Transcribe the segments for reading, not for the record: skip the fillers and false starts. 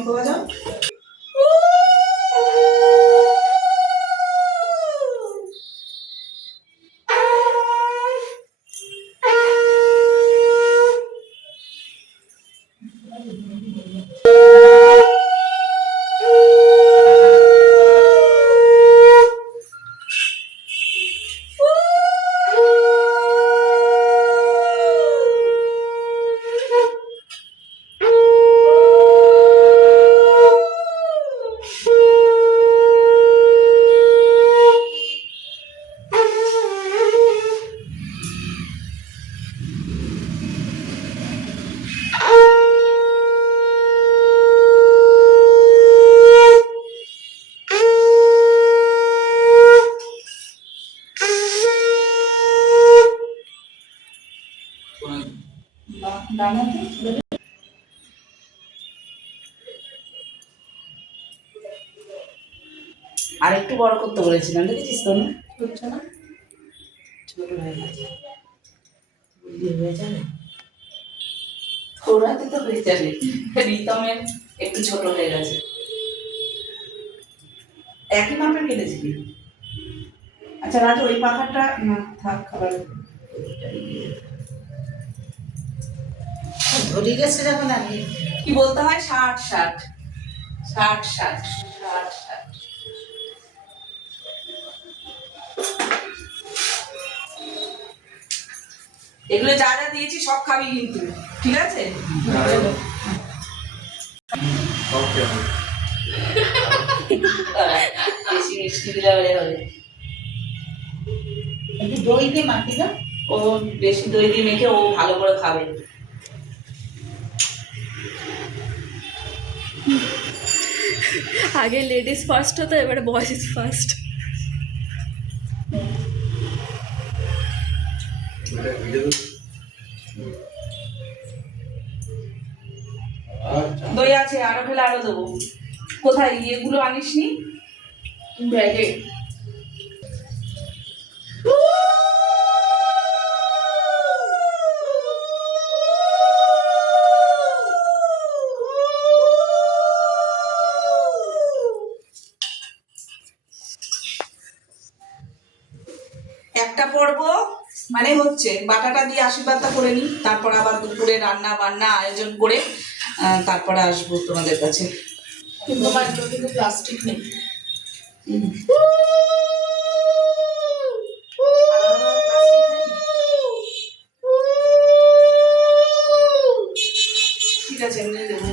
শঙ্খ বাজাও। আর একটু বড় করতে বলেছিলাম, দেখেছিস তো না হচ্ছে না, ছোট হয়ে গেছে, হয়ে যাবে ওরাতে তো হয়ে যাবে। রিতমের একটু ছোট হয়ে গেছে, একই মাপের কেটেছিলি। আচ্ছা রাজু ওই পাখাটা না থাক, খাবার ধরে গেছে যখন আগে কি বলতে হয়, 60 60 60 60 60 60। এগুলো যা যা দিয়েছি সব খাবি কিন্তু, ঠিক আছে? বেশি মিষ্টি দিলে হবে। দই দিয়ে মাখি না, ও বেশি দই দিয়ে মেখে ও ভালো করে খাবে। আগে লেডিস ফার্স্ট হতো, এবারে বয়েজ ফার্স্ট। দই আছে, আরো ফেলে আরো দেবো। কোথায় ইয়েগুলো আনিসনি ব্যাগে? একটা পর্ব মানে হচ্ছে বাটাটা দিয়ে আশীর্বাদটা করে নিই, তারপর আবার দুপুরে রান্না বান্না আয়োজন করে তারপরে আসবো তোমাদের কাছে। কিন্তু প্লাস্টিক নেই। ঠিক আছে এমনি দেবো।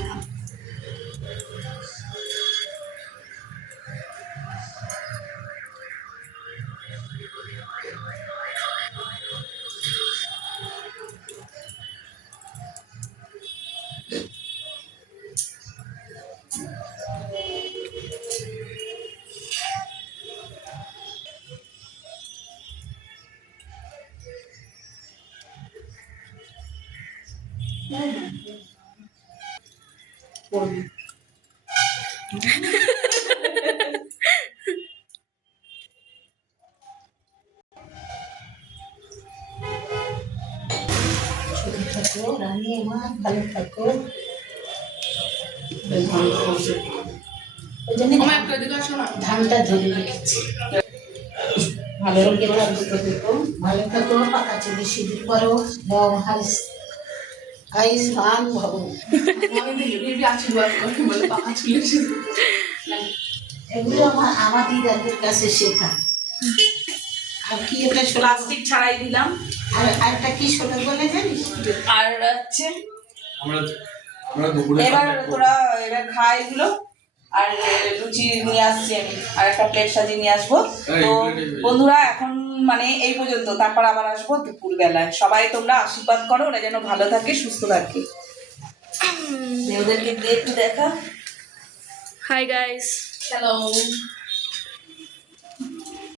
রানী আমার ভালো থাকো। ধানটা ধরে রেখেছি, ভালো ভালো থাকো, পাকা চুলি সিঁদুর করো, আয়ুষ্মান ভব। এগুলো আমার দিদাদের কাছে শেখা। আর কি একটা প্লাস্টিক ছাড়াই দিলাম, আর একটা কি ছোট বলে জানিস? আর হচ্ছে এবার তোরা এবার খা এগুলো, আর লুচি নিয়ে আসছি আমি, আর একটা প্লেট সাজিয়ে নিয়ে আসবো। তো বন্ধুরা এখন মানে এই পর্যন্ত, তারপর আবার আসবো দুপুর বেলায়। সবাই তোমরা আশীর্বাদ করো ওরা যেন ভালো থাকে সুস্থ থাকে। ওদেরকে একটু দেখা। Hi guys, hello.